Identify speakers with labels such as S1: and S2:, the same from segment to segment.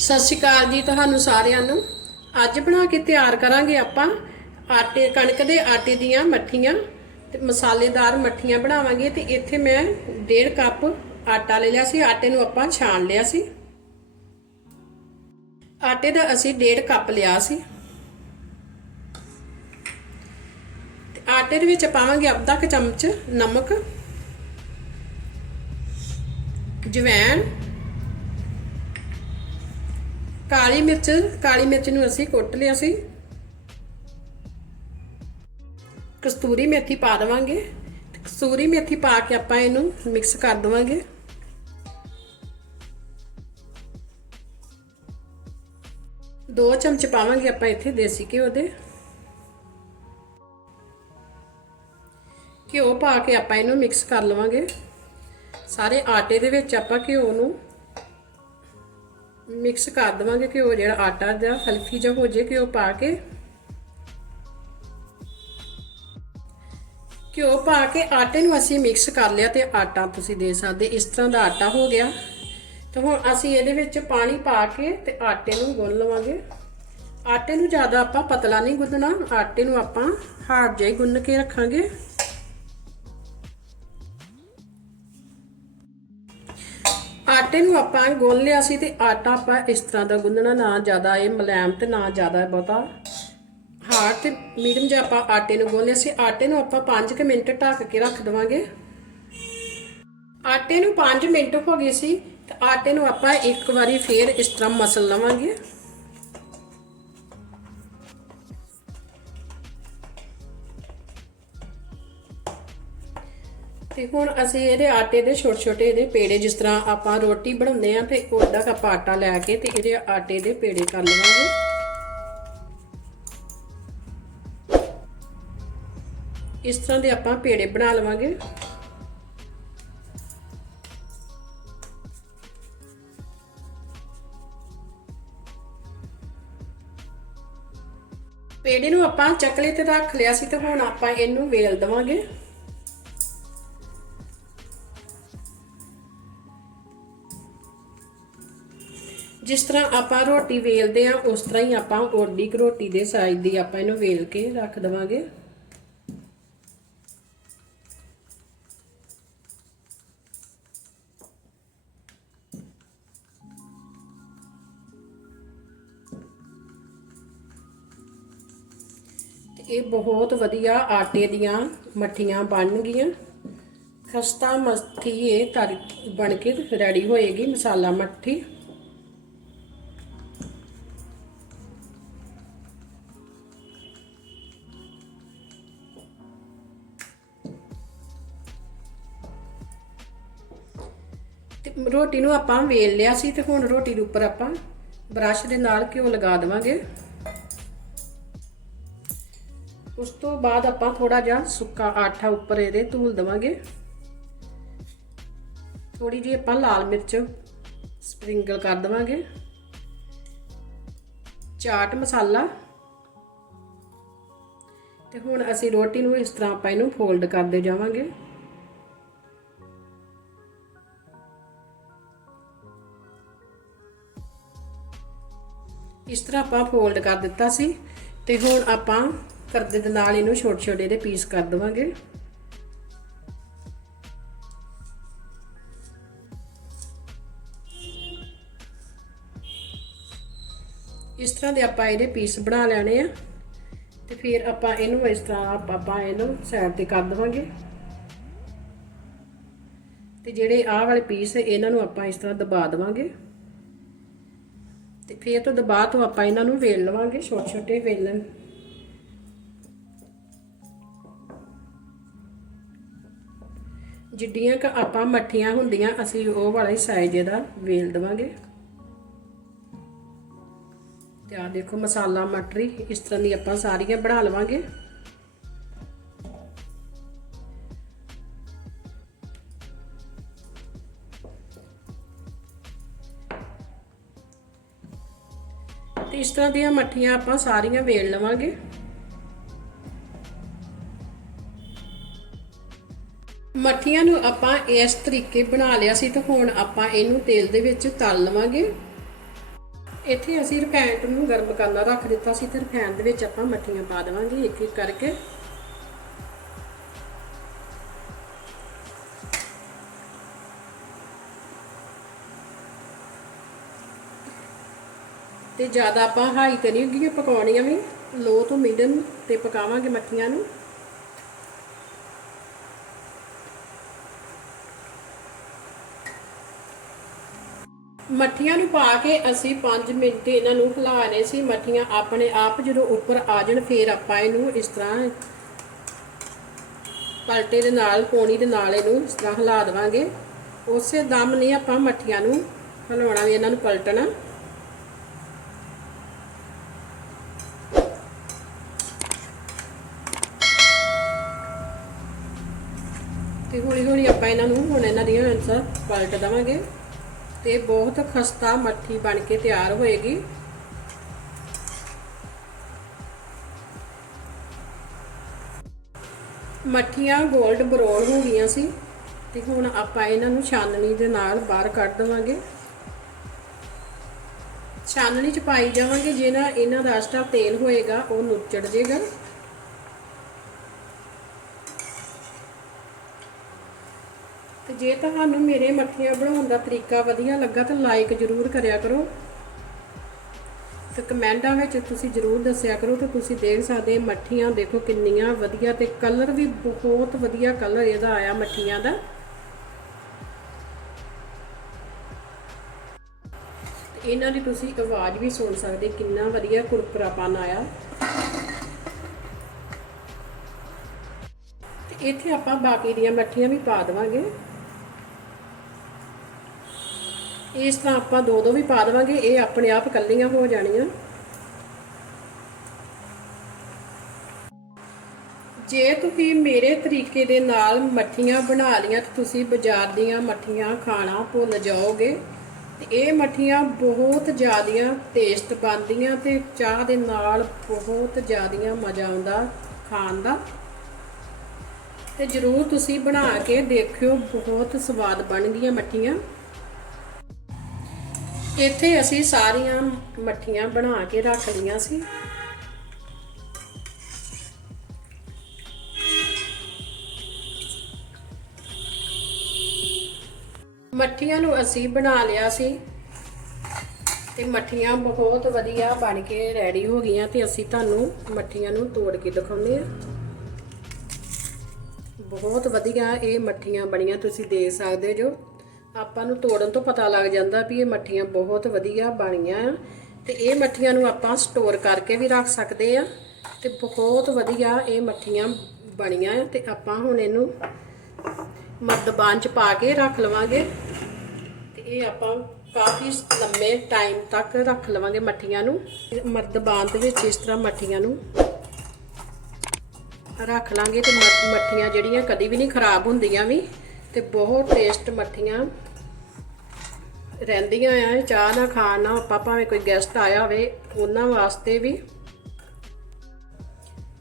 S1: ਸਤਿ ਸ਼੍ਰੀ ਅਕਾਲ ਜੀ ਤੁਹਾਨੂੰ ਸਾਰਿਆਂ ਨੂੰ। ਅੱਜ ਬਣਾ ਕੇ ਤਿਆਰ ਕਰਾਂਗੇ ਆਪਾਂ ਆਟੇ, ਕਣਕ ਦੇ ਆਟੇ ਦੀਆਂ ਮੱਠੀਆਂ ਤੇ ਮਸਾਲੇਦਾਰ ਮੱਠੀਆਂ ਬਣਾਵਾਂਗੇ ਤੇ ਇੱਥੇ ਮੈਂ 1.5 ਕੱਪ ਆਟਾ ਲੈ ਲਿਆ ਸੀ, ਆਟੇ ਨੂੰ ਆਪਾਂ ਛਾਣ ਲਿਆ ਸੀ। ਆਟੇ ਦਾ ਅਸੀਂ 1.5 ਕੱਪ ਲਿਆ ਸੀ। ਤੇ ਆਟੇ ਦੇ ਵਿੱਚ ਪਾਵਾਂਗੇ ਅੱਧਾ ਕੁ ਚਮਚ ਨਮਕ, ਜਵੈਣ ਕਾਲੀ ਮਿਰਚ ਕਾਲੀ ਮਿਰਚ ਨੂੰ ਅਸੀਂ ਕੁੱਟ ਲਿਆ ਸੀ। ਕਸਤੂਰੀ ਮੇਥੀ ਪਾ ਦੇਵਾਂਗੇ। ਕਸਤੂਰੀ ਮੇਥੀ ਪਾ ਕੇ ਆਪਾਂ ਇਹਨੂੰ ਮਿਕਸ ਕਰ ਦੇਵਾਂਗੇ। ਦੋ ਚਮਚ ਪਾਵਾਂਗੇ ਆਪਾਂ ਇੱਥੇ ਦੇਸੀ ਘਿਓ ਦੇ। ਘਿਓ ਪਾ ਕੇ ਆਪਾਂ ਇਹਨੂੰ ਮਿਕਸ ਕਰ ਲਵਾਂਗੇ। ਸਾਰੇ ਆਟੇ ਦੇ ਵਿੱਚ ਆਪਾਂ ਘਿਓ ਨੂੰ ਮਿਕਸ ਕਰ ਦਵਾਂਗੇ ਘਿਓ ਜਿਹੜਾ ਆਟਾ ਜਾਂ ਫਲਫੀ ਜਾਂ ਹੋ ਜੇ ਘਿਓ ਪਾ ਕੇ ਘਿਓ ਪਾ ਕੇ ਆਟੇ ਨੂੰ ਅਸੀਂ ਮਿਕਸ ਕਰ ਲਿਆ ਤੇ ਆਟਾ ਤੁਸੀਂ ਦੇ ਸਕਦੇ ਇਸ ਤਰ੍ਹਾਂ ਦਾ ਆਟਾ ਹੋ ਗਿਆ। ਤੇ ਹੁਣ ਅਸੀਂ ਇਹਦੇ ਵਿੱਚ ਪਾਣੀ ਪਾ ਕੇ ਤੇ ਆਟੇ ਨੂੰ ਗੁੰਨ ਲਵਾਂਗੇ। ਆਟੇ ਨੂੰ ਜ਼ਿਆਦਾ ਆਪਾਂ ਪਤਲਾ ਨਹੀਂ ਗੁੰਨਣਾ। ਆਟੇ ਨੂੰ ਆਪਾਂ ਹਾਰਡ ਜਿਹਾ ਹੀ ਗੁੰਨ ਕੇ ਰੱਖਾਂਗੇ। ਆਟੇ ਨੂੰ ਆਪਾਂ ਗੁੰਨ ਲਿਆ ਸੀ ਤੇ ਆਟਾ ਆਪਾਂ ਇਸ ਤਰ੍ਹਾਂ ਦਾ ਗੁੰਨਣਾ, ਨਾ ਜ਼ਿਆਦਾ ਇਹ ਮਲੈਮ ਤੇ ਨਾ ਜ਼ਿਆਦਾ ਬਹੁਤਾ ਹਾਰਡ ਤੇ ਮੀਡੀਅਮ ਜਿਹਾ ਆਪਾਂ ਆਟੇ ਨੂੰ ਗੁੰਨ ਲਿਆ ਸੀ। ਆਟੇ ਨੂੰ ਆਪਾਂ 5 ਮਿੰਟ ਢੱਕ ਕੇ ਰੱਖ ਦਵਾਂਗੇ। ਆਟੇ ਨੂੰ 5 ਮਿੰਟ ਹੋ ਗਏ ਸੀ ਤੇ ਆਟੇ ਨੂੰ ਆਪਾਂ ਇੱਕ ਵਾਰੀ ਫੇਰ ਇਸ ਤਰ੍ਹਾਂ ਮਸਲ ਲਵਾਂਗੇ। ਤੇ ਹੁਣ ਅਸੀਂ ਇਹਦੇ ਆਟੇ ਦੇ ਛੋਟੇ ਛੋਟੇ ਇਹਦੇ ਪੇੜੇ ਜਿਸ ਤਰ੍ਹਾਂ ਆਪਾਂ ਰੋਟੀ ਬਣਾਉਂਦੇ ਆ ਤੇ ਉਹਦਾ ਕੱਪ ਆਟਾ ਲੈ ਕੇ ਤੇ ਇਹਦੇ ਆਟੇ ਦੇ ਪੇੜੇ ਕਰ ਲਵਾਂਗੇ। ਇਸ ਤਰ੍ਹਾਂ ਦੇ ਆਪਾਂ ਪੇੜੇ ਬਣਾ ਲਵਾਂਗੇ। ਪੇੜੇ ਨੂੰ ਆਪਾਂ ਚੱਕਲੇ ਤੇ ਰੱਖ ਲਿਆ ਸੀ ਤੇ ਹੁਣ ਆਪਾਂ ਇਹਨੂੰ ਵੇਲ ਦਵਾਂਗੇ। ਜਿਸ ਤਰ੍ਹਾਂ ਆਪਾਂ ਰੋਟੀ ਵੇਲਦੇ ਆ ਉਸ ਤਰ੍ਹਾਂ ਹੀ ਆਪਾਂ ਓਡੀ ਕੁ ਰੋਟੀ ਦੇ ਸਾਈਜ਼ ਦੀ ਆਪਾਂ ਇਹਨੂੰ ਵੇਲ ਕੇ ਰੱਖ ਦਵਾਂਗੇ। ਇਹ ਬਹੁਤ ਵਧੀਆ ਆਟੇ ਦੀਆਂ ਮੱਠੀਆਂ ਬਣ ਗਈਆਂ ਖਸਤਾ ਮੱਠੀ ਇਹ ਤਰ ਬਣ ਕੇ ਰੈਡੀ ਹੋਏਗੀ ਮਸਾਲਾ ਮੱਠੀ। ਰੋਟੀ ਨੂੰ ਆਪਾਂ ਵੇਲ ਲਿਆ ਸੀ ਤੇ ਹੁਣ ਰੋਟੀ ਦੇ ਉੱਪਰ ਆਪਾਂ ਬ੍ਰਸ਼ ਦੇ ਨਾਲ ਘਿਓ ਲਗਾ ਦੇਵਾਂਗੇ। ਉਸ ਤੋਂ ਬਾਅਦ ਆਪਾਂ ਥੋੜਾ ਜਿਹਾ ਸੁੱਕਾ ਆਟਾ ਉੱਪਰ ਇਹਦੇ ਧੂਲ ਦੇਵਾਂਗੇ। ਥੋੜੀ ਜਿਹੀ ਆਪਾਂ ਲਾਲ ਮਿਰਚ ਸਪ੍ਰਿੰਕਲ ਕਰ ਦੇਵਾਂਗੇ। ਚਾਟ ਮਸਾਲਾ। ਤੇ ਹੁਣ ਅਸੀਂ ਰੋਟੀ ਨੂੰ ਇਸ ਤਰ੍ਹਾਂ ਆਪਾਂ ਇਹਨੂੰ ਫੋਲਡ ਕਰਦੇ ਜਾਵਾਂਗੇ। ਇਸ ਤਰ੍ਹਾਂ ਆਪਾਂ ਫੋਲਡ ਕਰ ਦਿੱਤਾ ਸੀ ਤੇ ਹੁਣ ਆਪਾਂ ਕਰਦੇ ਦੇ ਨਾਲ ਇਹਨੂੰ ਛੋਟੇ ਛੋਟੇ ਦੇ ਪੀਸ ਕਰ ਦਵਾਂਗੇ। ਇਸ ਤਰ੍ਹਾਂ ਦੇ ਆਪਾਂ ਇਹਦੇ ਪੀਸ ਬਣਾ ਲੈਣੇ ਆ ਤੇ ਫਿਰ ਆਪਾਂ ਇਹਨੂੰ ਇਸ ਤਰ੍ਹਾਂ ਆਪਾਂ ਇਹਨੂੰ ਸਾਈਡ ਤੇ ਕਰ ਦਵਾਂਗੇ। ਤੇ ਜਿਹੜੇ ਆਹ ਵਾਲੇ ਪੀਸ ਇਹਨਾਂ ਨੂੰ ਆਪਾਂ ਇਸ ਤਰ੍ਹਾਂ ਦਬਾ ਦਵਾਂਗੇ। ਤੇ ਫਿਰ ਤੋਂ ਦਬਾ ਤੋਂ ਆਪਾਂ ਇਹਨਾਂ ਨੂੰ ਵੇਲ ਲਵਾਂਗੇ, ਛੋਟੇ ਛੋਟੇ ਵੇਲਣ। ਜਿੱਡੀਆਂ ਕ ਆਪਾਂ ਮੱਠੀਆਂ ਹੁੰਦੀਆਂ, ਅਸੀਂ ਉਹ ਵਾਲਾ ਹੀ ਸਾਈਜ਼ ਇਹਦਾ ਵੇਲ ਦਵਾਂਗੇ। ਤੇ ਆ ਦੇਖੋ ਮਸਾਲਾ, ਮਟਰੀ, ਇਸ ਤਰ੍ਹਾਂ ਦੀ ਆਪਾਂ ਸਾਰੀਆਂ ਬਣਾ ਲਵਾਂਗੇ। ਤੇ ਇਸ ਤਰ੍ਹਾਂ ਦੀਆਂ ਮੱਠੀਆਂ ਆਪਾਂ ਸਾਰੀਆਂ ਵੇਲ ਲਵਾਂਗੇ। ਮੱਠੀਆਂ ਨੂੰ ਆਪਾਂ ਇਸ ਤਰੀਕੇ ਬਣਾ ਲਿਆ ਸੀ ਤੇ ਹੁਣ ਆਪਾਂ ਇਹਨੂੰ ਤੇਲ ਦੇ ਵਿੱਚ ਤਲ ਲਵਾਂਗੇ। ਇੱਥੇ ਅਸੀਂ ਰਿਫਾਈਂਡ ਨੂੰ ਗਰਮ ਕਰਨਾ ਰੱਖ ਦਿੱਤਾ ਸੀ ਤੇ ਰਿਫਾਈਂਡ ਦੇ ਵਿੱਚ ਆਪਾਂ ਮੱਠੀਆਂ ਪਾ ਦੇਵਾਂਗੇ ਇੱਕ ਇੱਕ ਕਰਕੇ। ਤੇ ਜ਼ਿਆਦਾ ਆਪਾਂ ਹਾਈ ਤੇ ਨਹੀਂ ਉੱਗੀਆਂ ਪਕਾਉਣੀਆਂ ਵੀ। ਲੋ ਤੋਂ ਮੀਡੀਅਮ ਤੇ ਪਕਾਵਾਂਗੇ ਮੱਠੀਆਂ ਨੂੰ। ਮੱਠੀਆਂ ਨੂੰ ਪਾ ਕੇ ਅਸੀਂ 5 ਮਿੰਟ ਇਹਨਾਂ ਨੂੰ ਹਿਲਾਣੇ ਸੀ। ਮੱਠੀਆਂ ਆਪਣੇ ਆਪ ਜਦੋਂ ਉੱਪਰ ਆ ਜਾਣ, ਫੇਰ ਆਪਾਂ ਇਹਨੂੰ ਇਸ ਤਰ੍ਹਾਂ ਪਲਟੇ ਦੇ ਨਾਲ, ਪੋਣੀ ਦੇ ਨਾਲ ਇਹਨੂੰ ਇਸ ਤਰ੍ਹਾਂ ਹਿਲਾ ਦੇਵਾਂਗੇ। ਉਸੇ ਦਮ ਨਹੀਂ ਆਪਾਂ ਮੱਠੀਆਂ ਨੂੰ ਹਿਲਾਉਣਾ ਵੀ ਇਹਨਾਂ ਨੂੰ ਪਲਟਣਾ। ਤੇ ਹੌਲੀ ਹੌਲੀ ਆਪਾਂ ਇਹਨਾਂ ਨੂੰ ਹੁਣ ਇਹਨਾਂ ਦੀਆਂ ਅੰਸਰ ਪਲਟ ਦੇਵਾਂਗੇ। ਤੇ ਬਹੁਤ ਖਸਤਾ ਮੱਠੀ ਬਣ ਕੇ ਤਿਆਰ ਹੋਏਗੀ। ਮੱਠੀਆਂ 골ਡ ਬਰਾਊਨ ਹੋ ਗਈਆਂ ਸੀ, ਤੇ ਹੁਣ ਆਪਾਂ ਇਹਨਾਂ ਨੂੰ ਛਾਨਣੀ ਦੇ ਨਾਲ ਬਾਹਰ ਕੱਢ ਦਵਾਂਗੇ। ਛਾਨਣੀ ਚ ਪਾਈ ਜਾਵਾਂਗੇ ਜੇ ਨਾ ਇਹਨਾਂ ਦਾ ਐਕਸਟਰਾ ਤੇਲ ਹੋਏਗਾ, ਉਹ ਨੁੱਚੜ ਜੇਗਾ। ਤੇ ਜੇ ਤੁਹਾਨੂੰ ਮੇਰੇ ਮੱਠੀਆਂ ਬਣਾਉਣ ਦਾ ਤਰੀਕਾ ਵਧੀਆ ਲੱਗਾ ਤਾਂ ਲਾਈਕ ਜ਼ਰੂਰ ਕਰਿਆ ਕਰੋ। ਤੇ ਕਮੈਂਟਾਂ ਵਿੱਚ ਤੁਸੀਂ ਜ਼ਰੂਰ ਦੱਸਿਆ ਕਰੋ ਤੇ ਤੁਸੀਂ ਦੇਖ ਸਕਦੇ ਮੱਠੀਆਂ। ਦੇਖੋ ਕਿੰਨੀਆਂ ਵਧੀਆ ਤੇ ਕਲਰ ਵੀ ਬਹੁਤ ਵਧੀਆ ਕਲਰ ਇਹਦਾ ਆਇਆ ਮੱਠੀਆਂ ਦਾ। ਇਹਨਾਂ ਦੀ ਤੁਸੀਂ ਆਵਾਜ਼ ਵੀ ਸੁਣ ਸਕਦੇ ਕਿੰਨਾ ਵਧੀਆ ਕੁਰਕਰਾਪਨ ਆਇਆ। ਤੇ ਇੱਥੇ ਆਪਾਂ ਬਾਕੀ ਦੀਆਂ ਮੱਠੀਆਂ ਵੀ ਪਾ ਦੇਵਾਂਗੇ। ਇਸ ਤਰ੍ਹਾਂ ਆਪਾਂ ਦੋ ਦੋ ਵੀ ਪਾ ਦੇਵਾਂਗੇ, ਇਹ ਆਪਣੇ ਆਪ ਕੱਲੀਆਂ ਹੋ ਜਾਣੀਆਂ। ਜੇ ਤੁਸੀਂ ਮੇਰੇ ਤਰੀਕੇ ਦੇ ਨਾਲ ਮੱਠੀਆਂ ਬਣਾ ਲੀਆਂ ਤਾਂ ਤੁਸੀਂ ਬਾਜ਼ਾਰ ਦੀਆਂ ਮੱਠੀਆਂ ਖਾਣਾ ਭੁੱਲ ਜਾਓਗੇ, ਤੇ ਇਹ ਮੱਠੀਆਂ ਬਹੁਤ ਜ਼ਿਆਦੀਆਂ ਟੇਸਟ ਬਣਦੀਆਂ ਤੇ ਚਾਹ ਦੇ ਨਾਲ ਬਹੁਤ ਜ਼ਿਆਦੀਆਂ ਮਜ਼ਾ ਆਉਂਦਾ ਖਾਣ ਦਾ। ਤੇ ਜਰੂਰ ਤੁਸੀਂ ਬਣਾ ਕੇ ਦੇਖਿਓ, ਬਹੁਤ ਸਵਾਦ ਬਣਦੀਆਂ ਮੱਠੀਆਂ। ਇੱਥੇ ਅਸੀਂ ਸਾਰੀਆਂ ਮੱਠੀਆਂ ਬਣਾ ਕੇ ਰੱਖ ਲਈਆਂ ਸੀ। ਮੱਠੀਆਂ ਨੂੰ ਅਸੀਂ ਬਣਾ ਲਿਆ ਸੀ ਤੇ ਮੱਠੀਆਂ ਬਹੁਤ ਵਧੀਆ ਬਣ ਕੇ ਰੈਡੀ ਹੋ ਗਈਆਂ ਤੇ ਅਸੀਂ ਤੁਹਾਨੂੰ ਮੱਠੀਆਂ ਨੂੰ ਤੋੜ ਕੇ ਦਿਖਾਉਂਦੇ ਆ ਬਹੁਤ ਵਧੀਆ ਇਹ ਮੱਠੀਆਂ ਬਣੀਆਂ, ਤੁਸੀਂ ਦੇਖ ਸਕਦੇ ਜੋ। ਆਪਾਂ ਨੂੰ ਤੋੜਨ ਤੋਂ ਪਤਾ ਲੱਗ ਜਾਂਦਾ ਵੀ ਇਹ ਮੱਠੀਆਂ ਬਹੁਤ ਵਧੀਆ ਬਣੀਆਂ ਆ ਤੇ ਇਹ ਮੱਠੀਆਂ ਨੂੰ ਆਪਾਂ ਸਟੋਰ ਕਰਕੇ ਵੀ ਰੱਖ ਸਕਦੇ ਆ ਤੇ ਬਹੁਤ ਵਧੀਆ ਇਹ ਮੱਠੀਆਂ ਬਣੀਆਂ ਆ ਤੇ ਆਪਾਂ ਹੁਣ ਇਹਨੂੰ ਮਰਦਬਾਨ ਚ ਪਾ ਕੇ ਰੱਖ ਲਵਾਂਗੇ ਤੇ ਇਹ ਆਪਾਂ ਕਾਫੀ ਲੰਮੇ ਟਾਈਮ ਤੱਕ ਰੱਖ ਲਵਾਂਗੇ ਮੱਠੀਆਂ ਨੂੰ। ਮਰਦਬਾਨ ਦੇ ਵਿੱਚ ਇਸ ਤਰ੍ਹਾਂ ਮੱਠੀਆਂ ਨੂੰ ਰੱਖ ਲਾਂਗੇ ਤੇ ਮੱਠੀਆਂ ਜਿਹੜੀਆਂ ਕਦੀ ਵੀ ਨਹੀਂ ਖਰਾਬ ਹੁੰਦੀਆਂ ਵੀ। ਤੇ ਬਹੁਤ ਟੇਸਟ ਮੱਠੀਆਂ ਰਹਿੰਦੀਆਂ ਆ ਚਾਹ ਨਾਲ ਖਾਣ ਨਾਲ ਆਪਾਂ ਭਾਵੇਂ ਕੋਈ ਗੈਸਟ ਆਇਆ ਹੋਵੇ, ਉਹਨਾਂ ਵਾਸਤੇ ਵੀ।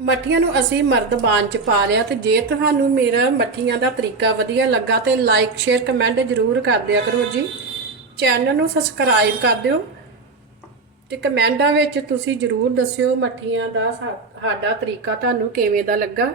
S1: ਮੱਠੀਆਂ ਨੂੰ ਅਸੀਂ ਮਰਦਬਾਨ ਚ ਪਾ ਲਿਆ ਤੇ ਜੇ ਤੁਹਾਨੂੰ ਮੇਰਾ ਮੱਠੀਆਂ ਦਾ ਤਰੀਕਾ ਵਧੀਆ ਲੱਗਾ ਤੇ ਲਾਈਕ ਸ਼ੇਅਰ ਕਮੈਂਟ ਜ਼ਰੂਰ ਕਰ ਦਿਆ ਕਰੋ ਜੀ। ਚੈਨਲ ਨੂੰ ਸਬਸਕ੍ਰਾਈਬ ਕਰ ਦਿਓ ਤੇ ਕਮੈਂਟਾਂ ਵਿੱਚ ਤੁਸੀਂ ਜਰੂਰ ਦੱਸਿਓ ਮੱਠੀਆਂ ਦਾ ਸਾਡਾ ਤਰੀਕਾ ਤੁਹਾਨੂੰ ਕਿਵੇਂ ਦਾ ਲੱਗਾ।